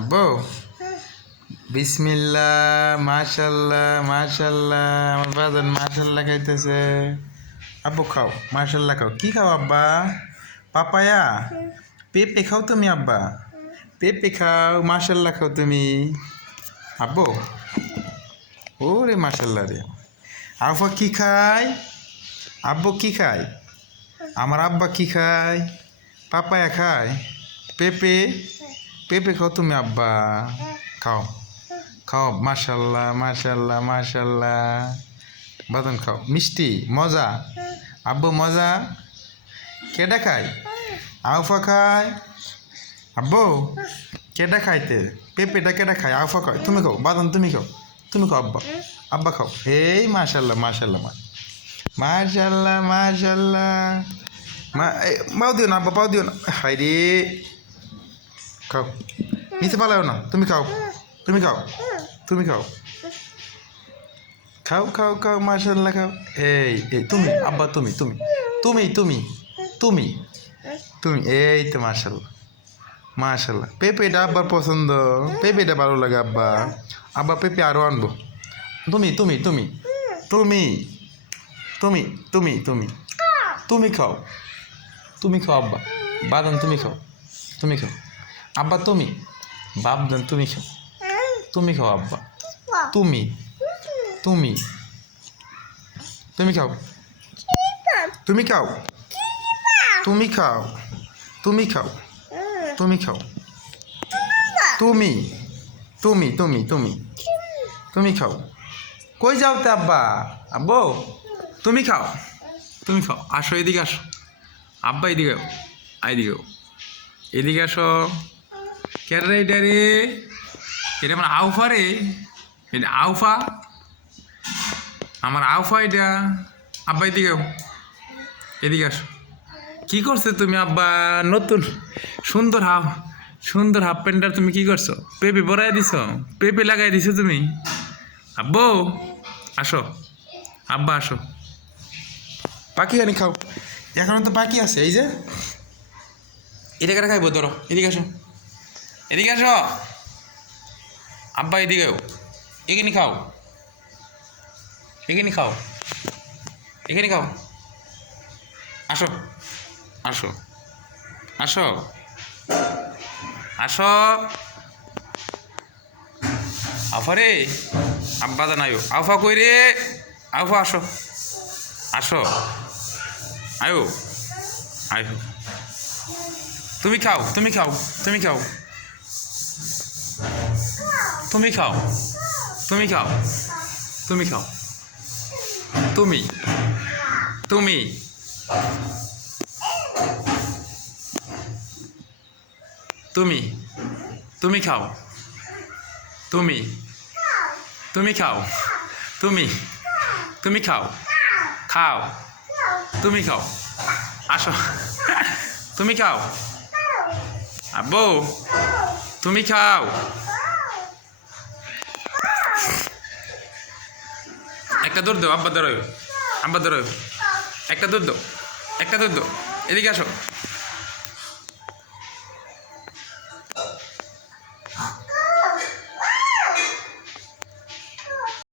আব্বু বিসমিল্লাহ মাশাল্লাহ মাশাল্লাহ আমার বাজান মাশাল্লাহ খাইতেছে। আব্বু খাও মাশাল্লাহ খাও। কি খাও আব্বা? পাপায়া পেঁপে খাও তুমি আব্বা? পেঁপে খাও মাশাল্লাহ খাও তুমি আব্বু। ওরে মাশাল্লাহ রে। আব্বা কি খায়? আব্বু কি খায়? আমার আব্বা কি খায়? পাপায়া খায়? পেঁপে পেঁপে খাও তুমি আব্বা? খাও খাও মাশাল্লাহ মাশাল্লাহ মাশাল্লাহ। বাদাম খাও মিষ্টি মজা। আব্বু মজা। কেডা খায়? আউফা খায়। আব্বু কেডা খাইতে? পেঁপেটা কেডা খায়? আউফা খায়। তুমি খাও বাদাম তুমি খাও। তুমি খাও আব্বা। আব্বা খাও। এই মাশাল্লাহ মাশাল্লাহ মাশাল্লাহ মাশাল্লাহ। পাও দিও না আব্বা পাও দিও না। হাই রে খাও নিচে পালাও না। তুমি খাও তুমি খাও তুমি খাও খাও খাও খাও মাশাল্লাহ খাও। এই এই তুমি আব্বা তুমি তুমি তুমি তুমি তুমি তুমি এই তো মাশাল্লাহ মাশাল্লাহ। পেঁপেটা আব্বার পছন্দ। পেঁপেটা ভালো লাগে আব্বা। আব্বা পেঁপে আরও আনবো। তুমি তুমি তুমি তুমি তুমি তুমি তুমি তুমি খাও তুমি খাও আব্বা। বাদাম তুমি খাও তুমি খাও আব্বা। তুমি বাবদান তুমি খাও তুমি খাও আব্বা। তুমি তুমি তুমি খাও তুমি খাও তুমি খাও তুমি খাও তুমি খাও তুমি তুমি তুমি তুমি তুমি খাও। কই যাও তে আব্বা? আব্বু তুমি খাও তুমি খাও। আসো এদিকে আসো আব্বা এদিকে এদিকে এদিকে আসো। কেন রে এটা রে? এটা আমার আউফা রে। এটা আউফা আমার আউফা এটা। আব্বা এদিকে এদিকে আসো। কি করছো তুমি আব্বা? নতুন সুন্দর হাফ প্যান্টটা তুমি কি করছো? পেঁপে বড়াই দিছো? পেঁপে লাগাই দিছো তুমি? আব্বু আসো আব্বা আসো। পাখি আনি খাও। এখন তো পাখি আছে এই যে এটা কেটে খাইবো। ধরো এদিকে আসো এদিকে আসো আব্বা এদিকে এখানে খাও এখানে খাও এখানে খাও। আসো আসো আসো আসো আফা রে আব্বা জানাইও। আফা কই রে? আফা আসো আসো আয়ো আয়ো। তুমি খাও তুমি খাও তুমি খাও তুমি খাও তুমি খাও তুমি খাও তুমি তুমি তুমি তুমি খাও তুমি তুমি খাও তুমি তুমি খাও খাও তুমি খাও। আসো তুমি খাও আব্বু তুমি খাও। একটা দৌড় দাও আব্বা ধরো আব্বা ধরো একটা দৌড় দাও একটা দৌড় দাও। এদিকে আসো